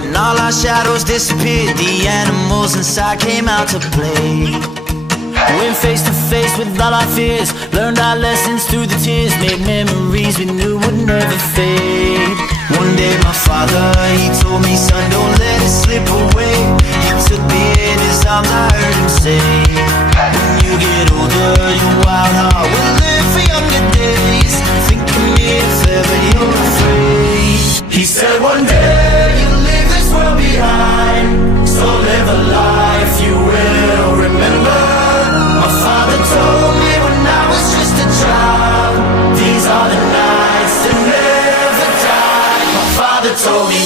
When all our shadows disappeared, the animals inside came out to play. Went face to face with all our fears, learned our lessons through the tears, made memories we knew would never fade. One day my father, he told me, son, don't let it slip away. He took me in his arms, I heard him say, when you get older, your wild heart will live for younger days. Think of me if ever you're afraid. He said one day you'll leave this world behind, so live a life you will remember. My father told me when I was just a child, these are the nights that never die. My father told me.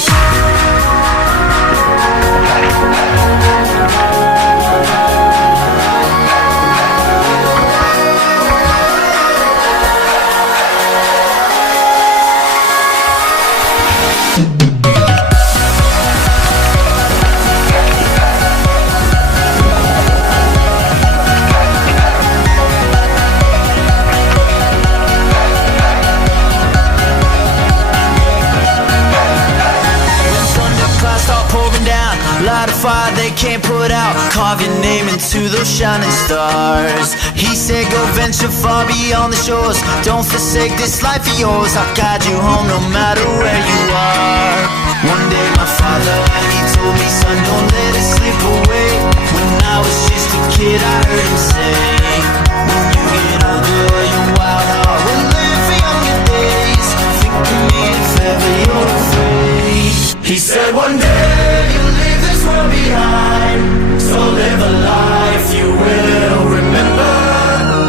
Light a fire they can't put out, carve your name into those shining stars. He said go venture far beyond the shores, don't forsake this life of yours. I'll guide you home no matter where you are. One day my father, he told me, son, don't let it slip away. When I was just a kid I heard him say, when you get older your wild heart will live for younger days. Think of me if ever you're afraid. He said one day you'll leave this world behind, so live a life you will remember.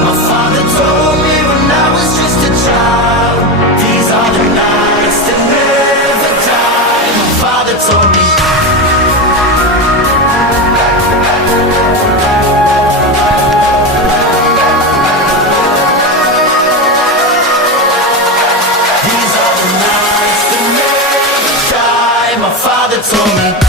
My father told me when I was just a child, these are the nights that never die. My father told me. These are the nights that never die. My father told me.